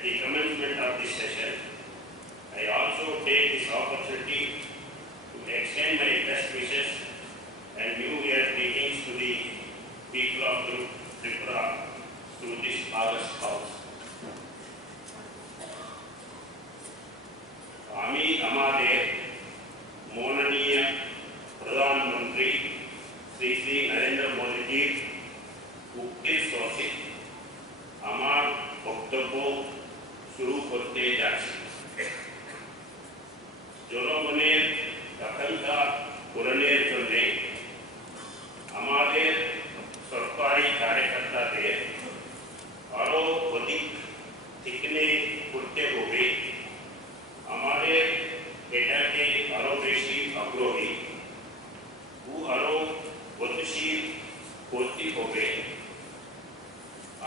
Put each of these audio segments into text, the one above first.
At the commencement of this session, I also take this opportunity to extend my best wishes and New Year greetings to the people of Tripura through this August house. আমি আমাদের মাননীয় প্রধানমন্ত্রী শ্রী নরেন্দ্র মোদীজির উক্তির সাথে আমার বক্তব্য শুরু করতে যাচ্ছি। জনগণের আকাঙ্ক্ষা পূরণের জন্য আমাদের সরকারি কার্যকর্তাদের আরও অধিক তীক্ষ্ণ করতে হবে। আমাদের এটাকে আরও বেশি আগ্রহী ও আরও গতিশীল করতে হবে।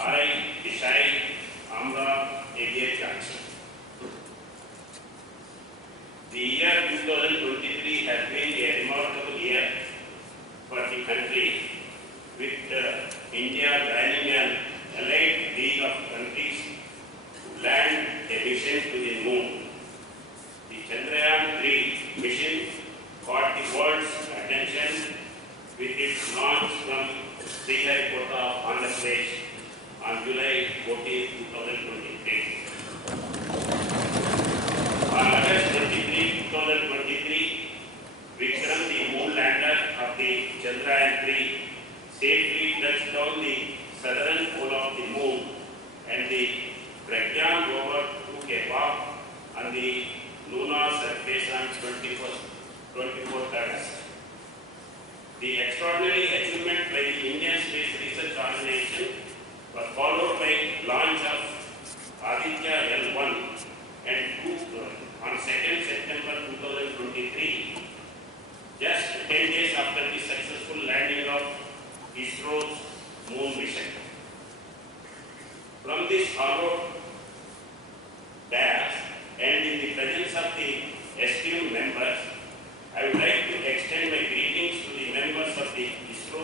আর এই বিষয়ে আমরা এগিয়ে যাচ্ছি। The year 2023 has been a remarkable year for the country, with India joining an allied league of countries to land a mission to the moon. The CHENGKHA mission caught the world's attention with its launch from Sriharikota, Andhra Pradesh on July 14, 2023. On August 23, 2023, Vikram, the moon lander of the CHENGKHA-3, safely touched down the southern pole of the moon, and the Pragyan rover took a walk on the lunar surface on 24th August. The extraordinary achievement by the Indian Space Research Organization was followed by launch of Aditya L1 and 2 on 2nd September 2023, just 10 days after the successful landing of ISRO's moon mission. From this hallowed dash and in the presence of the esteemed members, I would like to extend my greetings to the members of the ISRO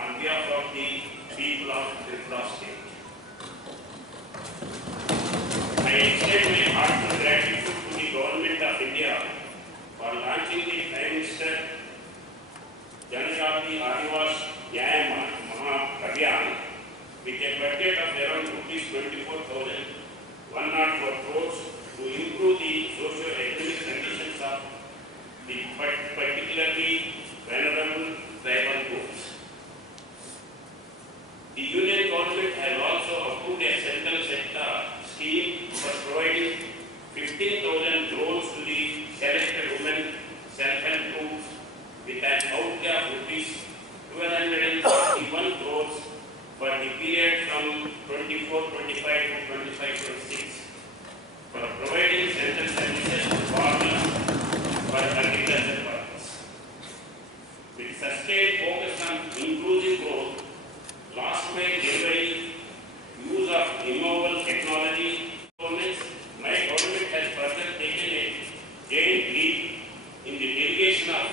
on behalf of the people of Tripura State. I extend my heartfelt gratitude to the Government of India for launching the Prime Minister Janashtabdi Adhiveshan Mahabhayan with a budget of around ₹24,104 crores to improve the socio-economic conditions of the particularly vulnerable tribal groups. The Union Government has also approved a central sector scheme for providing 15,000 crores to the selected women self-help groups with an outlay of ₹1,241 crores for the period from 24-25 to 25-26 for providing central services to farmers for agricultural purpose. With sustained focus on inclusive growth, last mile delivery, use of renewable technology, my government has further taken a giant leap in the delegation of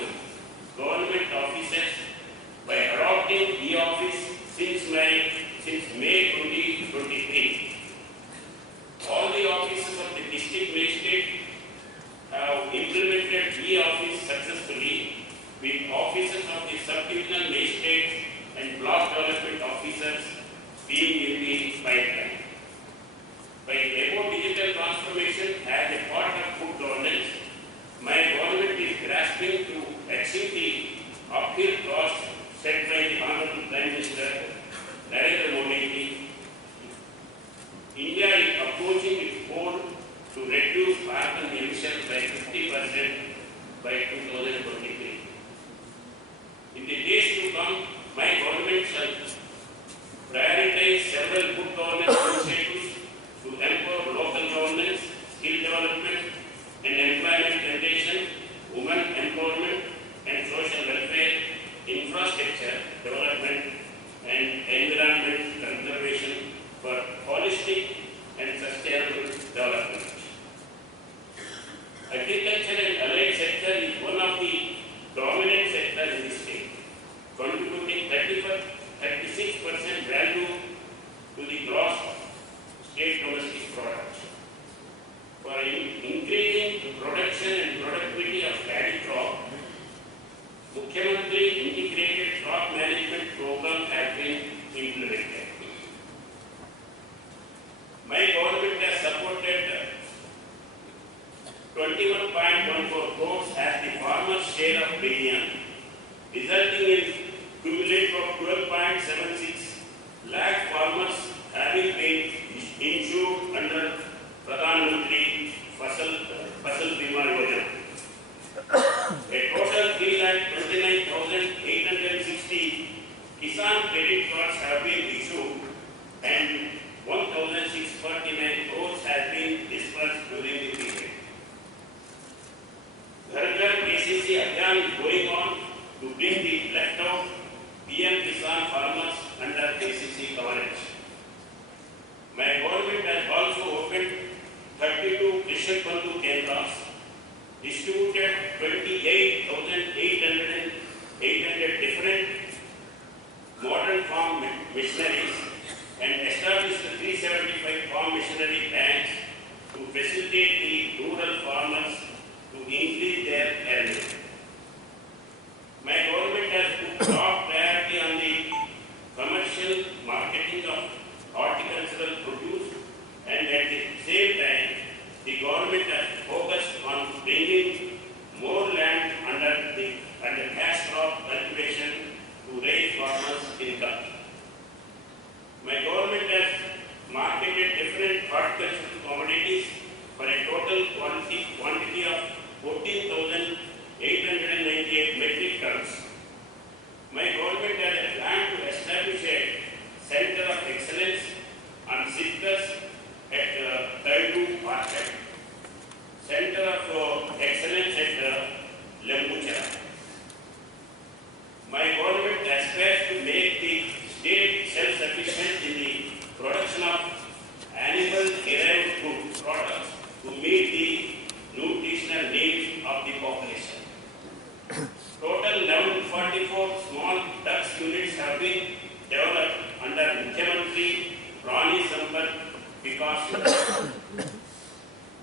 government offices by adopting e-office since May 2023. All the offices of the district magistrate have implemented e-office successfully, with offices of the sub-divisional magistrates and block development officers being in the pipeline. By above digital transformation as a part of good governance, my government is grasping to achieve the uphill task set by the Honorable Prime Minister Narendra Modi. India is approaching its goal to reduce carbon emissions by 50% by 2023. In the days to come, my government shall prioritize several good governance initiatives to empower local governance, skill development and employment generation, women empowerment and social welfare, infrastructure development and environment conservation for holistic and sustainable development. Agriculture and allied sector is one of the dominant sectors in the state, contributing 36% value to the gross state domestic product. for increasing production and productivity of paddy crop, Mukhyamantri Integrated Crop Management Program has been implemented. My government has supported 21.14 crores as the farmer's share of billion, resulting in cumulative of 12.76 lakh farmers having been insured under Pradhan Mantri Fasal Bima Yojana. A total 3,29,860 Kisan credit cards have been issued and 1,649 crores has been disbursed during the period. Ghar Ghar KCC Abhiyan is going on to bring the left out PM Kisan farmers under KCC coverage. My government has also opened 32 Krishak Bandhu Kendras, distributed 28,800 different modern farm machineries and established 375 farm machinery banks to facilitate the rural farmers to increase their earnings. My government has put top priority on the commercial marketing of horticultural produce, and at the same time, the government has focused on bringing more land under cash crop cultivation to raise farmers' income. My government has marketed different horticultural commodities for a total quantity of 14,898 metric tons. My government has a plan to establish a Center of Excellence on citrus at Taidu Market, Center of Excellence at Lembuchara. My government aspires to make the state self-sufficient in the production of animal-derived food products to meet the nutritional needs of the population. Total 1144 small ducks units have been developed under Mukhyamantri Rani Sampat Vikas Yojana.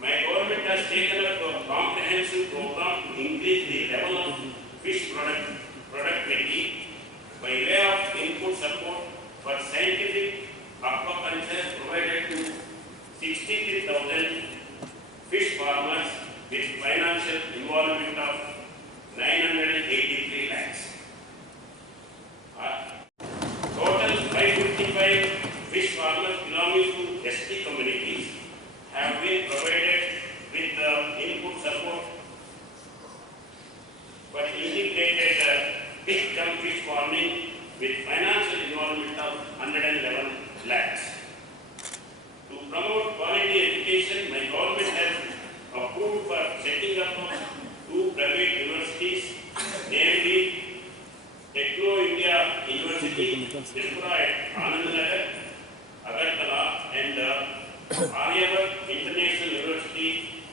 My government has taken up a comprehensive program to increase the level of fish productivity by way of input support for scientific aquaculture provided to 63,000 fish farmers with financial involvement of 983 lakhs. Total 555 fish farmers belonging to ST communities have been provided with input support for integrated big term fish farming with financial involvement of 111 lakhs. To promote quality education, my government has approved for setting up of 2 private universities, namely Techno India University, Tripura at Anandnagar, Agartala, and Aryabhat International University,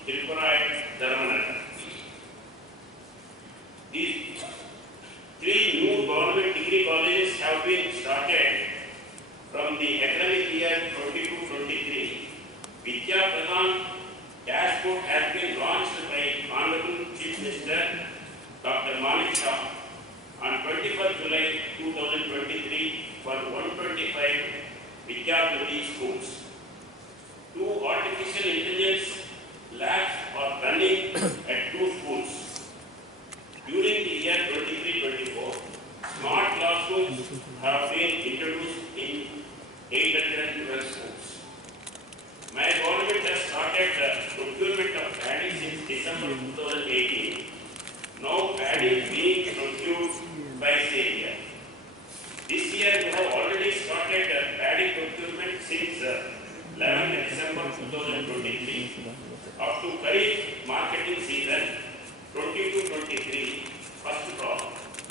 Tripura at Dharmanagar. These 3 new government degree colleges have been started from the academic year 22-23. Vidya Pradhan dashboard has been launched by Honorable Chief Minister Dr. Manik Shah on 21st July 2023 for 125 Vidyabhudi schools. 2 artificial intelligence labs are running at 2 schools. During the year 23-24, smart classrooms have been introduced in 812 schools. My government has started the procurement of paddy since December 2018. Now paddy is being procured by Savia. This year we have already started paddy procurement since 11th December 2023 up to Kharif marketing season 22-23 first crop.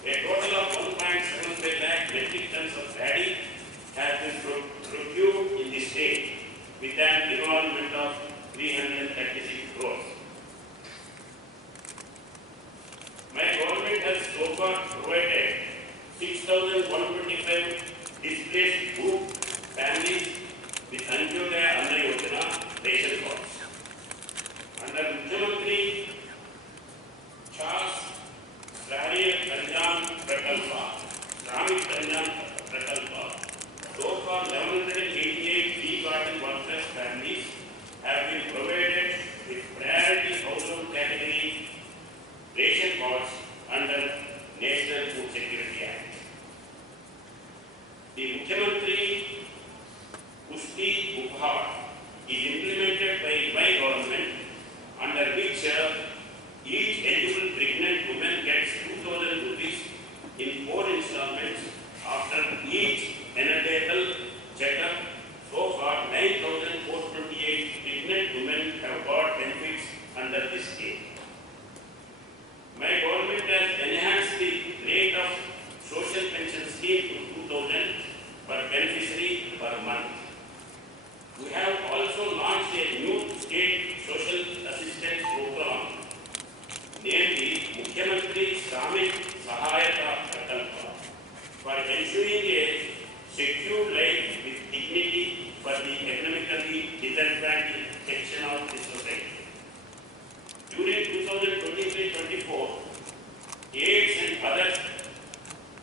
A total of 1.75 lakh metric tons of paddy has been procured in the state with an involvement of 336 crores. My government has so far provided 6,125 displaced group families with Antyodaya Anna Yojana ration cards. have been provided with priority household category ration cards under National Food Security Act. The Mukhyamantri Pushti Upahar is implemented by my government, under which each eligible pregnant woman gets 2,000 rupees in 4 installments after each antenatal checkup. So far, 9,428 pregnant women have got benefits under this scheme. My government has enhanced the rate of social pension scheme to 2,000 per beneficiary per month. We have also launched a new state social assistance program named the Mukhyamantri Shramik Sahayata Prakalpa for ensuring a secure life with dignity for the economically disadvantaged section of the society. During 2023-24, AIDS and other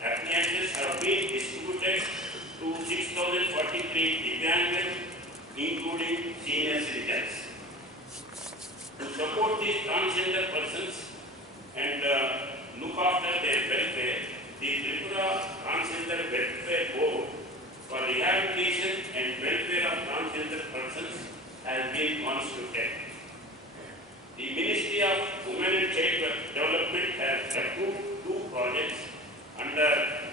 appliances have been distributed to 6,043 Divyangas, including senior citizens. To support these transgender persons and look after their welfare, the Tripura Transgender Welfare Board for Rehabilitation and Welfare of Transgender Persons has been constituted. The Ministry of Women and Child Development has approved 2 projects under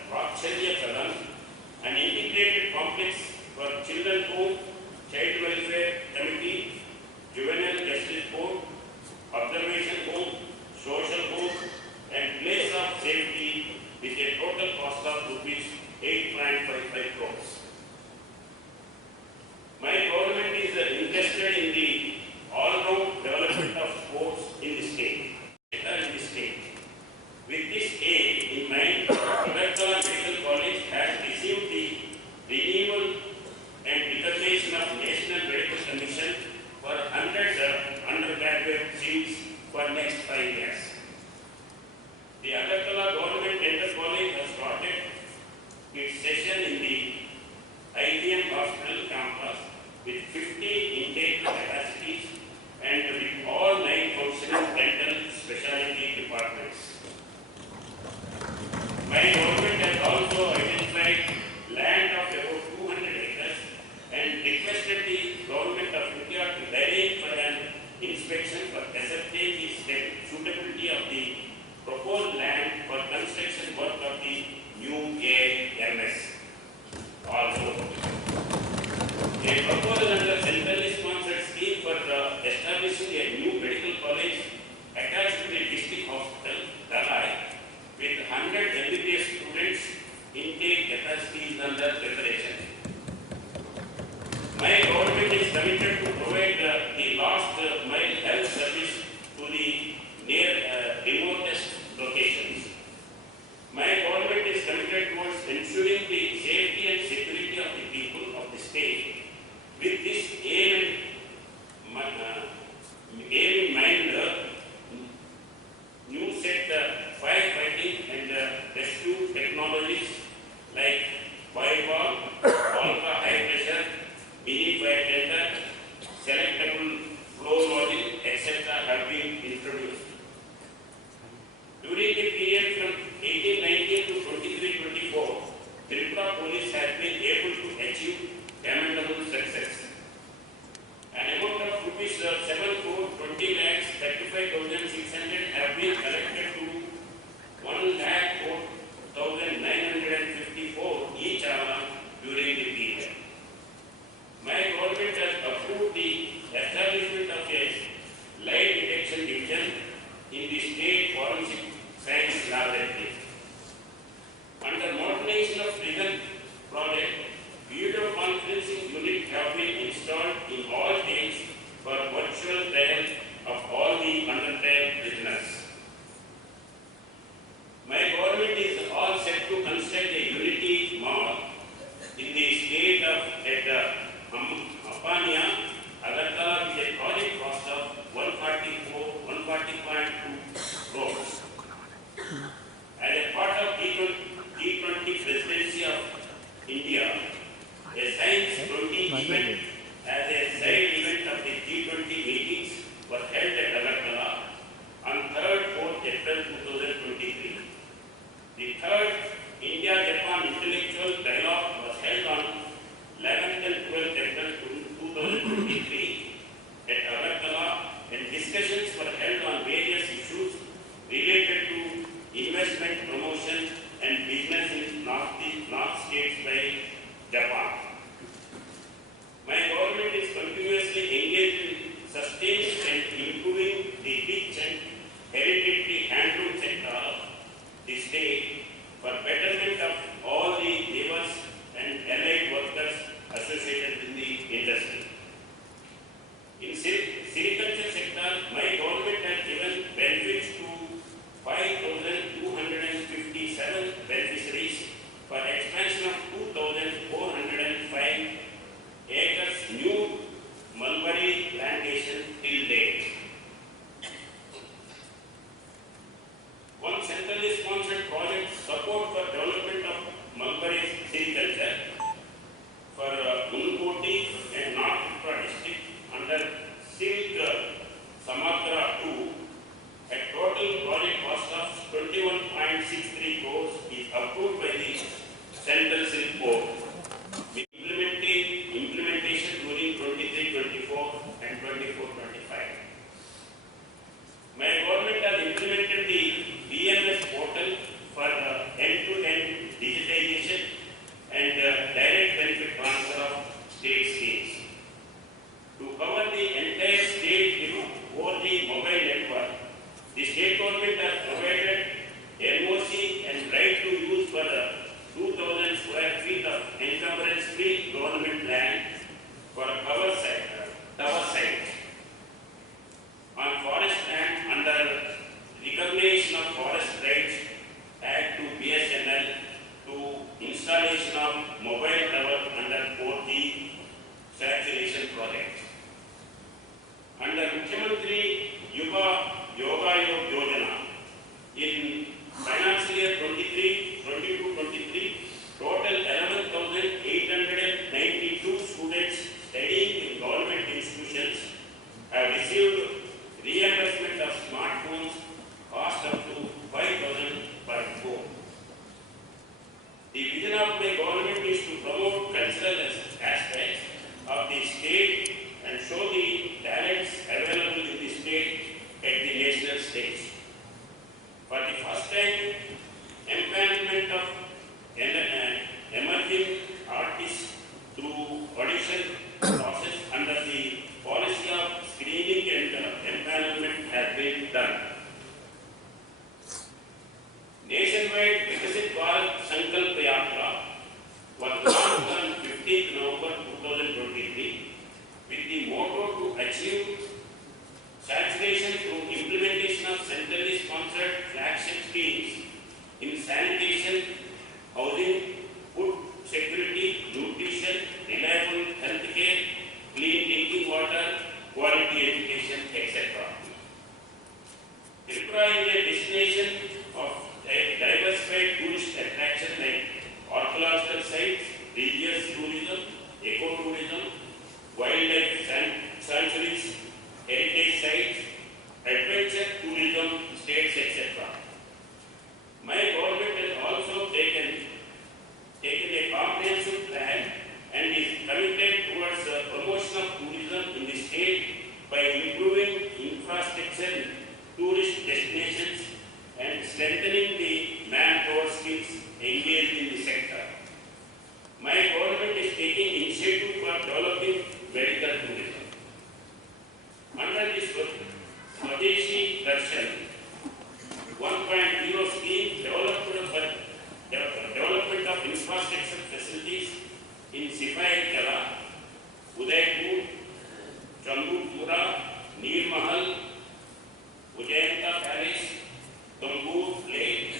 Vakchalya Pradhan, an integrated complex for children home, child welfare committee, juvenile justice board, observation home, social home, and place of safety with a total cost of rupees 8.55 crores. My government is interested in the all-round development of sports in the state. With this aim in mind, Agartala Medical College has received the renewal and recognition of National Medical Commission for 100 undergraduate seats for next 5 years. The Agartala Government Dental College has started its session in the IBM Hospital campus with 50 intake capacities and with all 9 functional dental specialty departments. My government has also identified land of about 200 acres and requested the government of India to arrange for an inspection for ascertaining the suitability of the proposed land for construction work of the new AIMS. Also, a proposal under centrally sponsored scheme for establishing a new medical college attached to the district hospital, Dalai, with 100 MBBS students, intake capacity is under preparation. My government is committed to provide the last mile health service to the remotest locations. My government is committed towards ensuring the safety and security of the people of the state. With this aim in mind, new set firefighting and rescue technologies like firewall, ultra high pressure, mini fire tender, selectable flow logic, etc. have been introduced. During the period from 1819 to 23-24, Tripura Police has been able to achieve commendable success. An amount of rupees 7 crore 20 lakhs 35,600 have been collected to 1 lakh 4,954 each during the period. My government has approved the establishment of a lie detection division in the state forensic science laboratory. Under modernization of prison project, video conferencing units have been installed in all states for virtual trial of all the under trial prisoners. My government is all set to construct a unity mall in the state of Apania, Agartala, with a project cost of 140.2 crores. As a part of G20 presidency of India, a Science 20 event as a side event of the G20 2023 at Agartala, and discussions were held on various issues related to investment promotion and business in North states by Japan. My government is continuously engaged in sustaining and improving the rich and hereditary handloom sector of the state for betterment of all the laborers and allied workers associated with the industry. In sericulture sector, my government has given benefits to 5,257 beneficiaries for expansion of 2,405 acres new mulberry plantation till date. One centrally sponsored project support for development of mulberry sericulture for Unukoti and North Tripura district under Silk Samagra 2 at total project cost of 21.63 crores is approved by the Central Silk Board with implementation during 23-24 and 24-25. My government has implemented the BMS portal for end-to-end digitization and direct benefit transfer of state schemes. To cover the entire state over the mobile network, the state government has provided NOC and right to use for 2,000 square feet of encumbrance-free government land for tower sites on forest land under recognition of Forest Rights Act to BSNL to installation of mobile tower under 4G saturation projects. Under Mukhyamantri Yoga Yojana in financial year 22-23, total 11,892 students studying in government institutions have received reimbursement of smartphones cost up to 5,000 per phone. The vision of my government is to promote cultural aspects of the state and show the talents available in the state at the national stage. For the first time, empowerment of emerging artists through audition process under the policy of screening and empowerment has been done. Nationwide Vikasit Bharat Sankalpa Yatra was launched on 15th November 2023 with the motto to achieve saturation through implementation of centrally sponsored flagship schemes in sanitation, housing, food security, nutrition, reliable health care, clean drinking water, quality education, etc. Tripura is a destination of diversified tourist attraction like archaeological sites, religious tourism, eco-tourism, wildlife sanctuaries, heritage sites, adventure tourism, states, etc. My government has also taken a comprehensive plan and is committed towards the promotion of tourism in the state by improving infrastructure, tourist destinations, and strengthening the manpower skills engaged in the sector. My government is taking initiative for developing medical tourism. Under this Swadeshi Darshan 1.0 scheme development of infrastructure facilities in Sipai Kala, Udaipur, Chambupura, Neer Mahal, Ujjayanta Palace, Tambur Lake,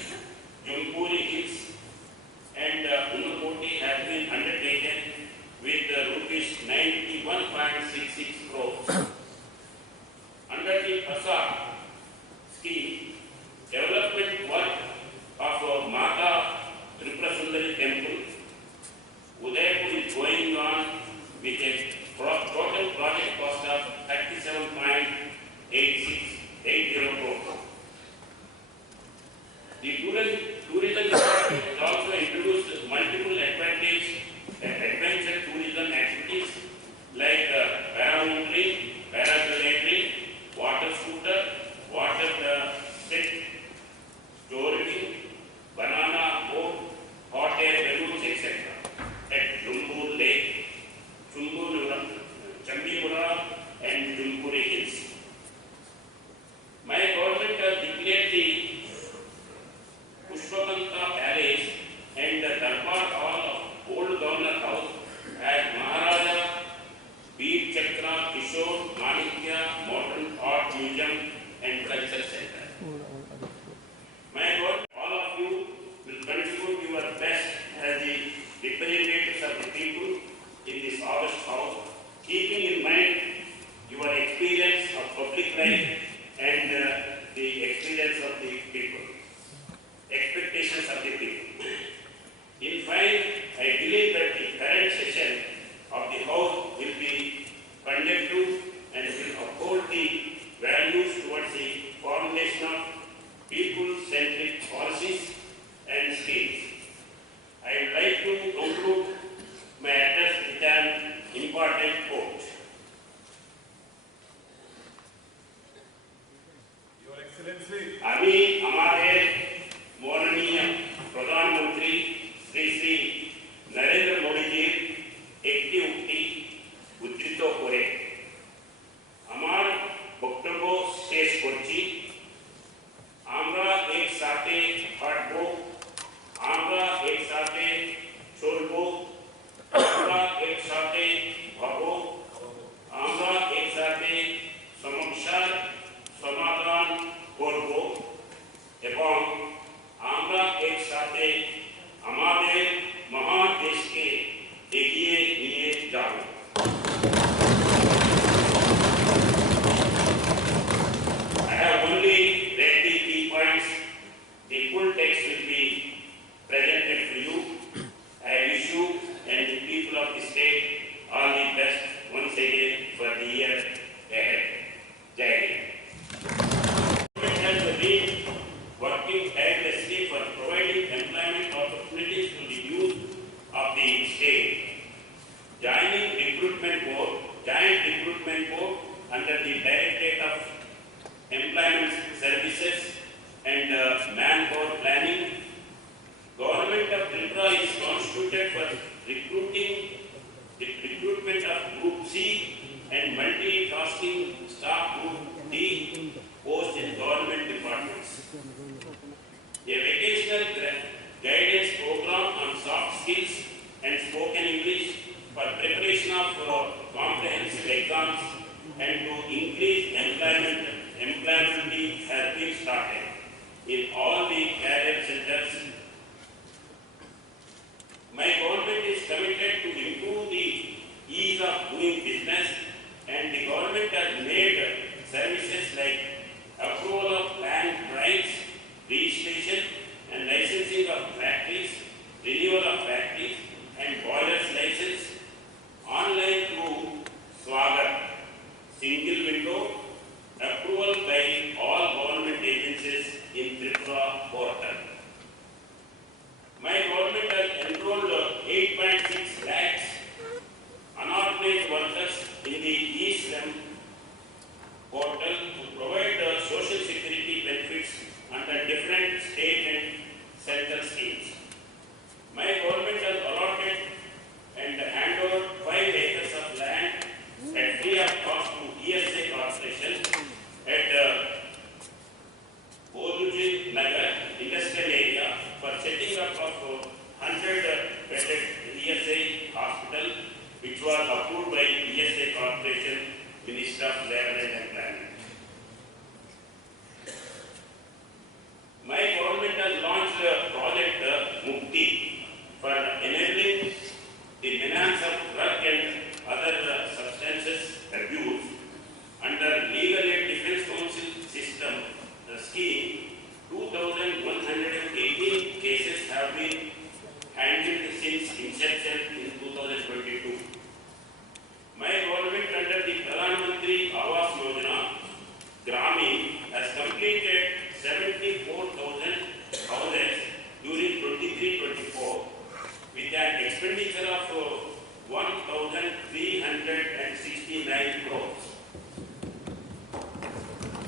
Jumpuri Hills, and tourism and culture center. My God, all of you will contribute your best as the representatives of the people in this August house, keeping in mind your experience of public life and the experience of the people, expectations of the people. In fine, I believe that the current session of the House will be conducive and will uphold the values towards the formulation of people-centric policies and schemes. I would like to conclude my address with an important quote. Your Excellency. अभी हमारे माननीय प्रधानमंत्री श्री नरेंद्र मोदी जी একটি উক্তি উদ্ধৃত করে আমার বক্তব্য শেষ করছি। আমরা একসাথে হাঁটবো, আমরা একসাথে চলবো, আমরা একসাথে ভাববো, আমরা একসাথে সমস্যার সমাধান করব এবং আমরা একসাথে আমাদের মহান দেশকে এগিয়ে নিয়ে যাব। I have only read the key points. The full text will be presented to you. I wish you and the people of the state all the best once again for the year ahead. Jai Hind. Government has been working tirelessly for providing employment opportunities to the youth of the state. Joint recruitment board under the Directorate of Employment Services and Manpower Planning. Government of Tripura is constituted for recruitment of Group C and multitasking staff Group D posts in government departments. A vocational guidance program on soft skills and spoken English for preparation of comprehensive exams and to increase employability has been started in all the career centers. My government is committed to improve the ease of doing business, and the government has made services like approval of land rights, registration and licensing of factories, renewal of factories and boilers license online through Swagat, single window, approval by all government agencies in Tripura portal. My government has enrolled 8.6 lakhs unorganized workers in the e-SLM portal to provide social security benefits under different state and central schemes. My government has allotted and handed over 5 acres of land at free of cost to ESA Corporation at Boduji Nagar industrial area for setting up of 100-bedded ESA hospital, which was approved by ESA Corporation, Minister of Labor and Employment. My government has launched a project Mukti for enabling the menace of drug and other substances abuse under Legal Aid Defense Council system scheme. 2,118 cases have been handled since inception in 2022. My government under the Pradhan Mantri Awas Yojana Gramin has completed 74,000 houses during 23-24 with an expenditure of 1,369 crores.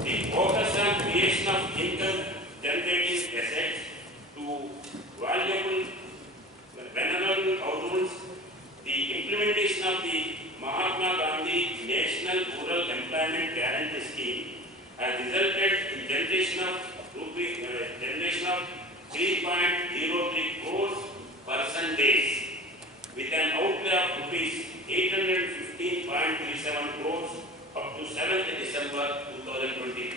The focus on creation of income generating assets to valuable venerable households, the implementation of the Mahatma Gandhi National Rural Employment Guarantee Scheme has resulted in generation of 3.03 crores person days with an outlay of rupees 815.37 crores up to 7th December 2023.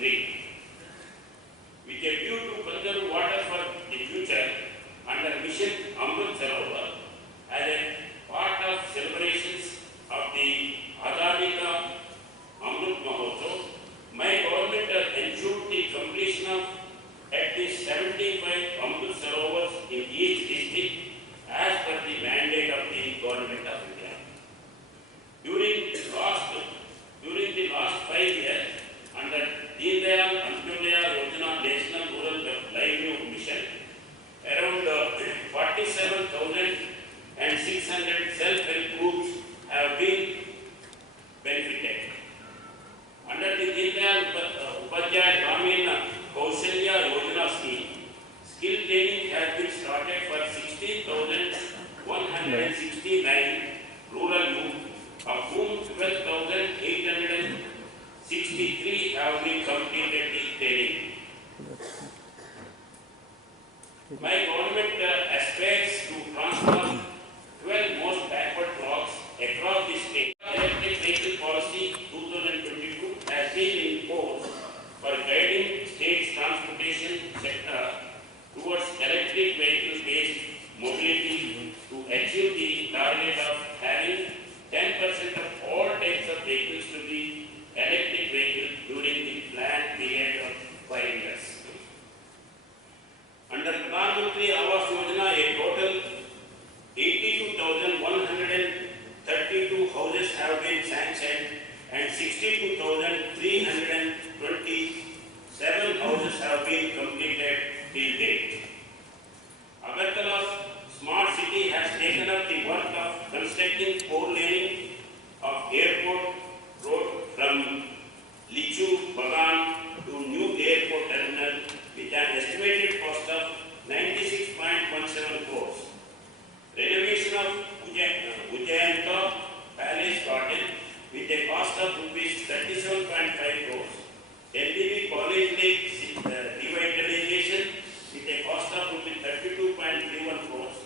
have been completed the training. My government aspires to transform 12 most backward blocks across the state. Electric vehicle policy 2022 has been in force for guiding state's transportation sector towards electric vehicle-based mobility to achieve the target of having 10% of all types of vehicles to be electric vehicles during the planned period of 5 years. Under Pradhan Mantri Awas Yojana, a total 82,132 houses have been sanctioned and 62,327 houses have been completed till date. Agartala's smart city has taken up the work of constructing 4-laning of airport road from Lichu Bagan to new airport terminal with an estimated cost of 96.17 crores. Renovation of Ujjayanta Palace Garden with a cost of rupees 37.5 crores. LBB College Lake revitalization with a cost of rupees 32.31 crores.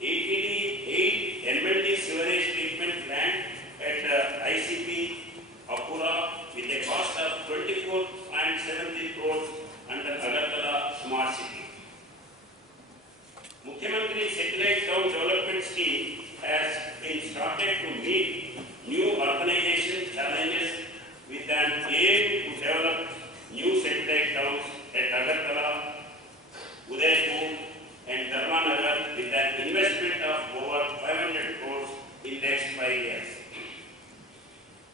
8 MLD sewerage treatment plant at ICP Apura with a cost of 24.70 crores under Agartala Smart City. Mukhyamantri Satellite Town Development Scheme has been started to meet new urbanization challenges with an aim to develop new satellite towns at Agartala, Udaipur and Dharmanagar with an investment of over 500 crores in next 5 years.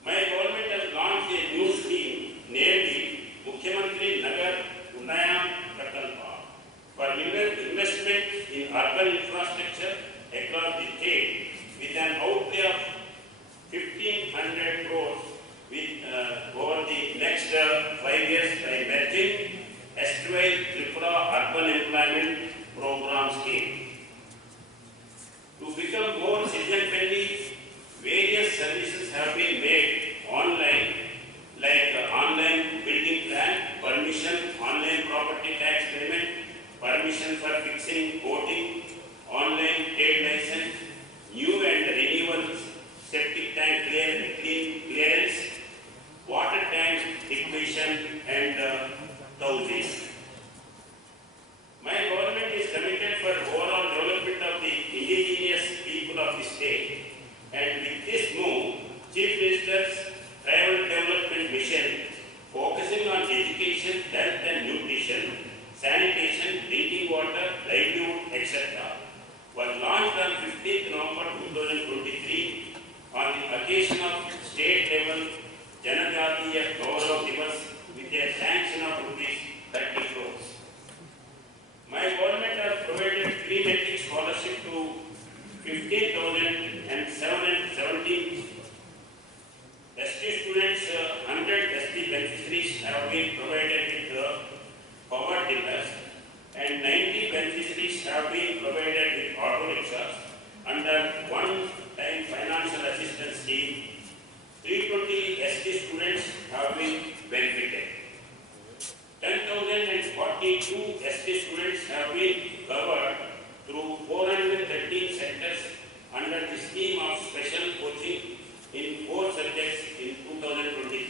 My government has launched a new scheme, namely Mukhyamantri Nagar Unnayam Prakalpa, for investment in urban infrastructure across the state with an outlay of 1,500 crores over the next 5 years by merging S12 Tripura Urban Employment Program Scheme. To become more citizen-friendly, various services have been made online, like online building plan, permission, online property tax payment, permission for fixing voting, online trade license, new and renewal septic tank clearance, water tank equation and housing. My government is committed for overall development of the indigenous people of the state, and with this move, Chief Minister's Tribal Development Mission, focusing on education, health and nutrition, sanitation, drinking water, livelihood, etc., was launched on 15th November 2023 on the occasion of state level Janajatiya Gaurav Divas with a sanction of rupees 30 crores. My government has provided free metric scholarship to 15,717 ST students. 100 ST beneficiaries have been provided with power tillers and 90 beneficiaries have been provided with auto rickshaws under one-time financial assistance scheme. 320 ST students have been benefited. 10,042 ST students have been covered through 413 centers under the scheme of special coaching in 4 subjects in 2023.